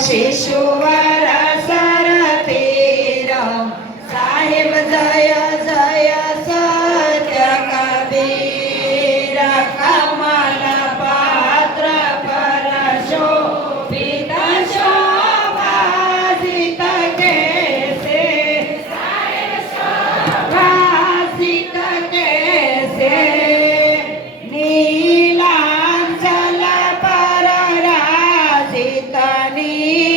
શિશુવર સરતીર સાહેબ જય જય સત્ય કબીર કમલ પાત્ર પર શોભિત શોભાસિત કેસે શોભાસિત કેસે નીલાંચલ પર રાજિત ની